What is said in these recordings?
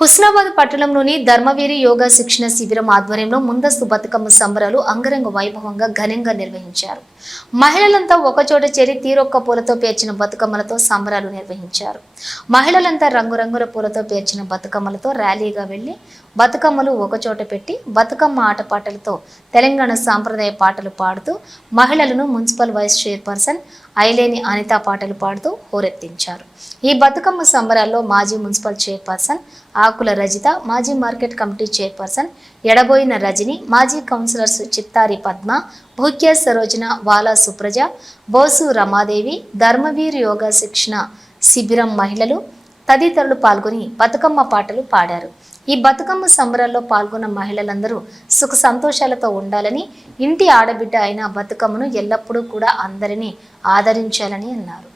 హుస్నాబాద్ పట్టణంలోని ధర్మవీరి యోగా శిక్షణ శిబిరం ఆధ్వర్యంలో ముందస్తు బతుకమ్మ సంబరాలు అంగరంగ వైభవంగా ఘనంగా నిర్వహించారు. మహిళలంతా ఒకచోట చేరి తీరొక్క పూలతో పేర్చిన బతుకమ్మలతో సంబరాలు నిర్వహించారు. మహిళలంతా రంగురంగుల పూలతో పేర్చిన బతుకమ్మలతో ర్యాలీగా వెళ్ళి బతుకమ్మలు ఒకచోట పెట్టి బతుకమ్మ ఆటపాటలతో తెలంగాణ సాంప్రదాయ పాటలు పాడుతూ మహిళలను municipal vice chairperson Aileni Anitha పాటలు పాడుతూ హోరెత్తించారు. ఈ బతుకమ్మ సంబరాల్లో మాజీ మున్సిపల్ చైర్పర్సన్ ఆకుల రజిత మాజీ market committee chairperson Edaboina Rajani మాజీ కౌన్సిలర్స్ చిత్తారి పద్మ భూక్య సరోజన వాలా సుప్రజ బోసు రమాదేవి ధర్మవీర్ యోగా శిక్షణ శిబిరం మహిళలు తదితరులు పాల్గొని బతుకమ్మ పాటలు పాడారు. ఈ బతుకమ్మ సంబరాల్లో పాల్గొన్న మహిళలందరూ సుఖ సంతోషాలతో ఉండాలని ఇంటి ఆడబిడ్డ అయిన బతుకమ్మను ఎల్లప్పుడూ కూడా అందరినీ ఆదరించాలని అన్నారు.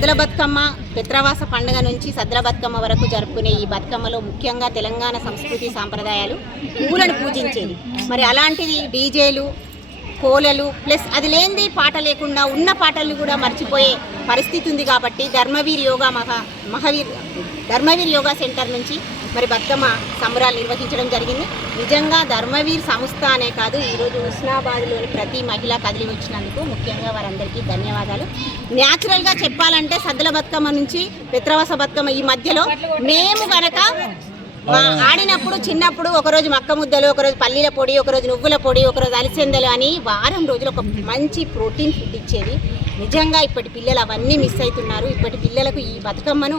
సద్దుల బతుకమ్మ పిత్రవాస పండుగ నుంచి సద్దుల బతుకమ్మ వరకు జరుపుకునే ఈ బతుకమ్మలో ముఖ్యంగా తెలంగాణ సంస్కృతి సాంప్రదాయాలు పూలను పూజించేది. మరి అలాంటిది డీజేలు కోలలు ప్లస్ అది లేనిది పాట లేకుండా ఉన్న పాటలు కూడా మర్చిపోయే పరిస్థితి ఉంది కాబట్టి ధర్మవీర్ యోగా మహా మహావీర్ ధర్మవీర్ యోగా సెంటర్ నుంచి మరి బతుకమ్మ సంబరాలు నిర్వహించడం జరిగింది. నిజంగా ధర్మవీర్ సంస్థ అనే కాదు ఈరోజు హుస్నాబాద్లోని ప్రతి మహిళ కదిలి వచ్చినందుకు ముఖ్యంగా వారందరికీ ధన్యవాదాలు. న్యాచురల్గా చెప్పాలంటే సద్దుల బతుకమ్మ నుంచి పిత్రవాస బతుకమ్మ ఈ మధ్యలో. మేము కనుక మా ఆడినప్పుడు చిన్నప్పుడు ఒకరోజు మక్క ముద్దలు ఒకరోజు పల్లీల పొడి ఒకరోజు నువ్వుల పొడి ఒకరోజు అలసందలు అని వారం రోజులు ఒక మంచి ప్రోటీన్ ఫుడ్ ఇచ్చేది. నిజంగా ఇప్పటి పిల్లలు అవన్నీ మిస్ అవుతున్నారు. ఇప్పటి పిల్లలకు ఈ బతుకమ్మను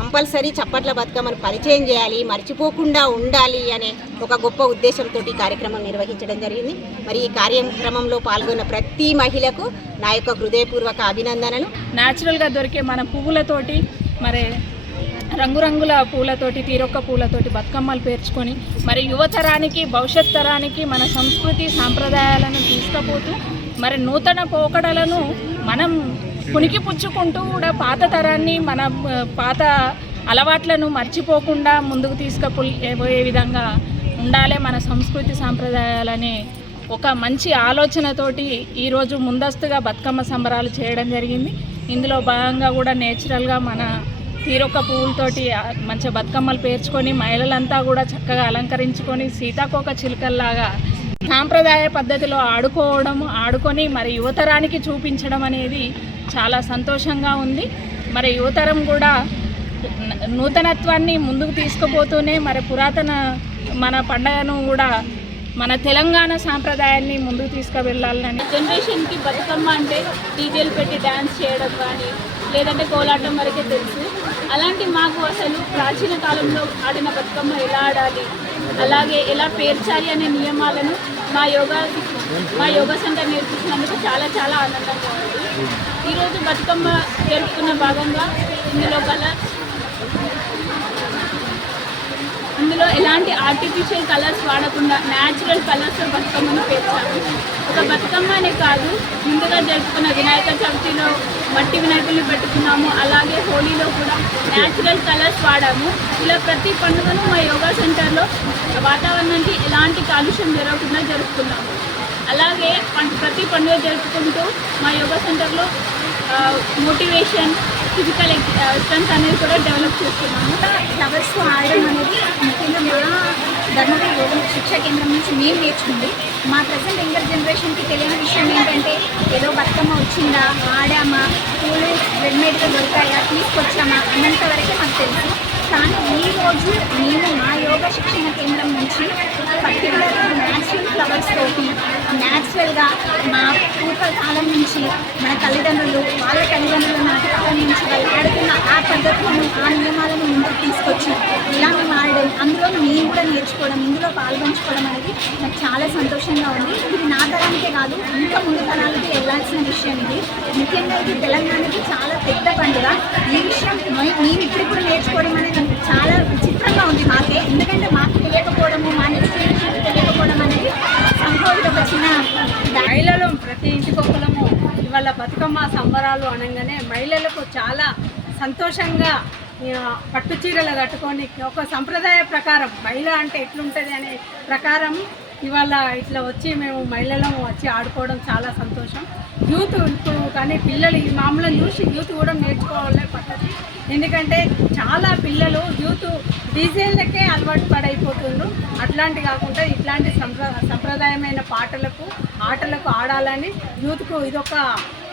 కంపల్సరీ చప్పట్ల బతుకమ్మను పరిచయం చేయాలి మర్చిపోకుండా ఉండాలి అనే ఒక గొప్ప ఉద్దేశంతో ఈ కార్యక్రమం నిర్వహించడం జరిగింది. మరి ఈ కార్యక్రమంలో పాల్గొన్న ప్రతి మహిళకు నా యొక్క హృదయపూర్వక అభినందనలు. న్యాచురల్గా దొరికే మన పువ్వులతోటి మరి రంగురంగుల పూలతోటి తీరొక్క పూలతోటి బతుకమ్మలు పేర్చుకొని మరి యువతరానికి భవిష్యత్ తరానికి మన సంస్కృతి సాంప్రదాయాలను తీసుకుపోతూ మరి నూతన పోకడలను మనం పుణికి పుచ్చుకుంటూ కూడా పాత తరాన్ని మన పాత అలవాట్లను మర్చిపోకుండా ముందుకు తీసుకుపోయే విధంగా ఉండాలి మన సంస్కృతి సాంప్రదాయాలనే ఒక మంచి ఆలోచనతోటి ఈరోజు ముందస్తుగా బతుకమ్మ సంబరాలు చేయడం జరిగింది. ఇందులో భాగంగా కూడా నేచురల్గా మన తీరొక్క పువ్వులతోటి మంచి బతుకమ్మలు పేర్చుకొని మహిళలంతా కూడా చక్కగా అలంకరించుకొని సీతాకోక చిలుకల్లాగా సాంప్రదాయ పద్ధతిలో ఆడుకోవడం ఆడుకొని మరి యువతరానికి చూపించడం అనేది చాలా సంతోషంగా ఉంది. మరి యువతరం కూడా నూతనత్వాన్ని ముందుకు తీసుకుపోతూనే మరి పురాతన మన పండగను కూడా మన తెలంగాణ సాంప్రదాయాన్ని ముందుకు తీసుకువెళ్ళాలని. జనరేషన్కి బతుకమ్మ అంటే డీజేలు పెట్టి డ్యాన్స్ చేయడం కానీ లేదంటే కోలాటం వరకే తెలుసు. అలాంటి మాకు అసలు ప్రాచీన కాలంలో ఆడిన బతుకమ్మ ఎలా ఆడాలి? అలాగే ఎలా పేర్చాలి అనే నియమాలను మా యోగా మా యోగా సెంటర్ నేర్పించినందుకు చాలా చాలా ఆనందంగా ఉంది. ఈరోజు బతుకమ్మ జరుపుకున్న భాగంగా ఇందులో కలర్స్ అందులో ఎలాంటి ఆర్టిఫిషియల్ కలర్స్ వాడకుండా న్యాచురల్ కలర్స్ బతుకమ్మను పేర్చాము ఒక బతుకమ్మ అనే కాదు ముందుగా జరుపుకున్న వినాయక చవితిలో మట్టి వినాయకుల్ని పెట్టుకున్నాము అలాగే హోలీలో కూడా న్యాచురల్ కలర్స్ వాడాము. ఇలా ప్రతి పండుగను మా యోగా సెంటర్లో వాతావరణానికి ఎలాంటి కాలుష్యం జరగకుండా జరుపుకున్నాము. అలాగే ప్రతి పండుగ జరుపుకుంటూ మా యోగా సెంటర్లో మోటివేషన్ ఫిజికల్ స్ట్రెంత్ అనేది కూడా డెవలప్ చేస్తున్నాము. ఫ్లవర్స్ ఆడడం అనేది ముఖ్యంగా మా ధర్మవీర యోగ శిక్షా కేంద్రం నుంచి మేము నేర్చుకుంది. మా ప్రజెంట్ యంగర్ జనరేషన్కి తెలియని విషయం ఏంటంటే ఏదో బతుకమ్మ వచ్చిందా ఆడామా పూలు రెడీమేడ్గా దొరికాయా తీసుకొచ్చామా అన్నంత వరకే మాకు తెలుసు. కానీ ఈ రోజు మేము మా యోగా శిక్షణ కేంద్రం నుంచి పర్టికులర్గా న్యాచురల్ ఫ్లవర్స్ తోటి న్యాచురల్గా మా పూర్వకాలం నుంచి మన తల్లిదండ్రులు వాళ్ళ తల్లిదండ్రుల నాటి కాలం నుంచి వాళ్ళు ఆడుతున్న ఆ పద్ధతులను ఆ నియమాలను ముందుకు తీసుకొచ్చి ఇలా మేము ఆడడం అందులో మేము కూడా నేర్చుకోవడం ఇందులో పాల్గొంచుకోవడం అనేది నాకు చాలా సంతోషంగా ఉంది. ఇది నా తరానికే కాదు ఇంకా ముందు తరాలకి వెళ్ళాల్సిన విషయం ఇది. ముఖ్యంగా ఇది తెలంగాణకి చాలా పెద్ద పండుగ. ఈ విషయం మే- ఇప్పుడు ఇప్పుడిప్పుడు నేర్చుకోవడం అనేది చాలా విచిత్రంగా ఉంది మాకే. ఎందుకంటే మాకు తెలియకపోవడము మా నెక్స్ట్ తెలియకపోవడం అనేది సంభవం మహిళలు ప్రతి ఇంటికొకలము ఇవాళ బతుకమ్మ సంబరాలు అనగానే మహిళలకు చాలా సంతోషంగా పట్టు చీరలు కట్టుకొని ఒక సంప్రదాయ ప్రకారం మహిళ అంటే ఎట్లుంటుంది అనే ప్రకారం ఇవాళ ఇట్లా వచ్చి మేము మహిళలము వచ్చి ఆడుకోవడం చాలా సంతోషం. యూత్ ఇప్పుడు కానీ పిల్లలు ఈ మామూలు చూసి యూత్ కూడా నేర్చుకోవాలనే పద్ధతి ఎందుకంటే చాలా పిల్లలు యూత్ డీజేలకే అలవాటు పడైపోతుండ్రు. అట్లాంటి కాకుండా ఇట్లాంటి సంప్ర సంప్రదాయమైన పాటలకు ఆటలకు ఆడాలని యూత్కు ఇదొక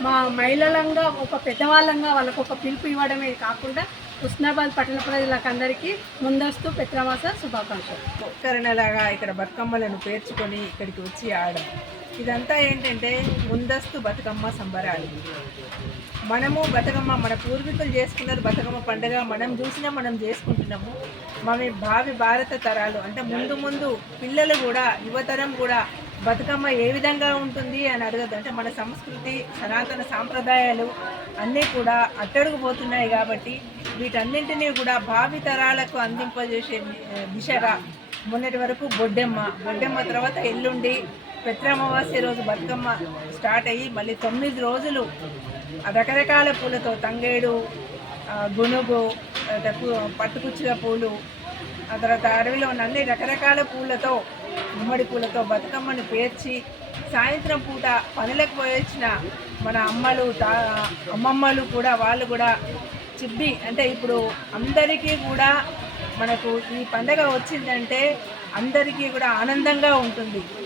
మా మహిళలంగా ఒక పెద్దవాళ్ళంగా వాళ్ళకు ఒక పిలుపు ఇవ్వడమే కాకుండా హుస్నాబాద్ పట్టణ ప్రజలకు అందరికీ ముందస్తు పెత్రమాస శుభాకాంక్షలు. ఉపకరణలాగా ఇక్కడ బతుకమ్మలను పేర్చుకొని ఇక్కడికి వచ్చి ఆడడం. ఇదంతా ఏంటంటే ముందస్తు బతుకమ్మ సంబరాలు. మనము బతుకమ్మ మన పూర్వీకులు చేసుకున్నారు బతుకమ్మ పండుగ మనం చూసినా మనం చేసుకుంటున్నాము. మన భావి భారత తరాలు అంటే ముందు ముందు పిల్లలు కూడా యువతరం కూడా బతుకమ్మ ఏ విధంగా ఉంటుంది అని అడగదు అంటే మన సంస్కృతి సనాతన సాంప్రదాయాలు అన్నీ కూడా అట్టడుగుపోతున్నాయి కాబట్టి వీటన్నింటినీ కూడా భావి తరాలకు అందింపజేసే దిశగా మొన్నటి వరకు బొడ్డెమ్మ బొడ్డెమ్మ తర్వాత ఎల్లుండి పిత్ర అమావాస్య రోజు బతుకమ్మ స్టార్ట్ అయ్యి మళ్ళీ తొమ్మిది రోజులు ఆ రకరకాల పూలతో తంగేడు గునుగు పట్టుకుచ్చిన పూలు ఆ తర్వాత అడవిలో ఉన్న అన్ని రకరకాల పూలతో గుమ్మడి పూలతో బతుకమ్మను పేర్చి సాయంత్రం పూట పనులకు పోయొచ్చిన మన అమ్మలు తా అమ్మమ్మలు కూడా వాళ్ళు కూడా చిబ్బి అంటే ఇప్పుడు అందరికీ కూడా మనకు ఈ పండగ వచ్చిందంటే అందరికీ కూడా ఆనందంగా ఉంటుంది.